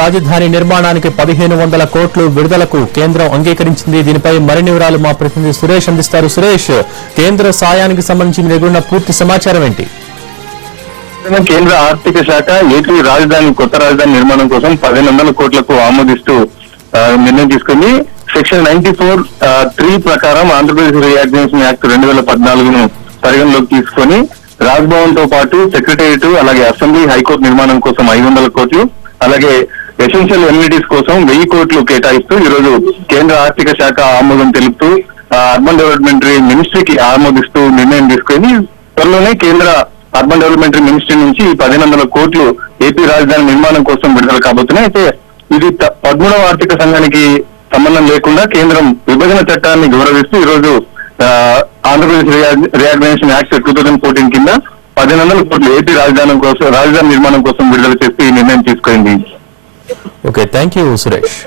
రాజధాని నిర్మాణానికి 1500 కోట్లు విడుదలకు కేంద్రం అంగీకరించింది. దీనిపై మరిన్ని వివరాలు మా ప్రతినిధి సురేష్ అందిస్తారు. సురేష్, కేంద్ర సాయానికి సంబంధించి మీ పూర్తి సమాచారం ఏంటి? కేంద్ర ఆర్థిక శాఖ ఏపీ కొత్త రాజధాని నిర్మాణం కోసం 1500 కోట్లకు ఆమోదిస్తూ నిర్ణయం తీసుకుంది. సెక్షన్ 94(3) ప్రకారం ఆంధ్రప్రదేశ్ రీఆర్గనైజేషన్ యాక్ట్ 2014ను పరిగణలోకి తీసుకొని రాజ్భవన్ తో పాటు సెక్రటేరియట్, అలాగే అసెంబ్లీ, హైకోర్టు నిర్మాణం కోసం 500 కోట్లు, అలాగే ఎసెన్షియల్ ఎమ్యూనిటీస్ కోసం 1000 కోట్లు కేటాయిస్తూ ఈ రోజు కేంద్ర ఆర్థిక శాఖ ఆమోదం తెలుపుతూ అర్బన్ డెవలప్మెంట్ మినిస్ట్రీకి ఆమోదిస్తూ నిర్ణయం తీసుకొని త్వరలోనే కేంద్ర అర్బన్ డెవలప్మెంట్ మినిస్ట్రీ నుంచి 1500 కోట్లు ఏపీ రాజధాని నిర్మాణం కోసం విడుదల కాబోతున్నాయి. అయితే ఇది 13వ ఆర్థిక సంఘానికి సంబంధం లేకుండా కేంద్రం విభజన చట్టాన్ని గౌరవిస్తూ ఈ రోజు ఆంధ్రప్రదేశ్ రీఆర్గనైజేషన్ యాక్ట్ 2014 కింద 1500 కోట్లు ఏపీ రాజధాని నిర్మాణం కోసం విడుదల చేస్తూ ఈ నిర్ణయం తీసుకుంది. Okay, thank you Suresh.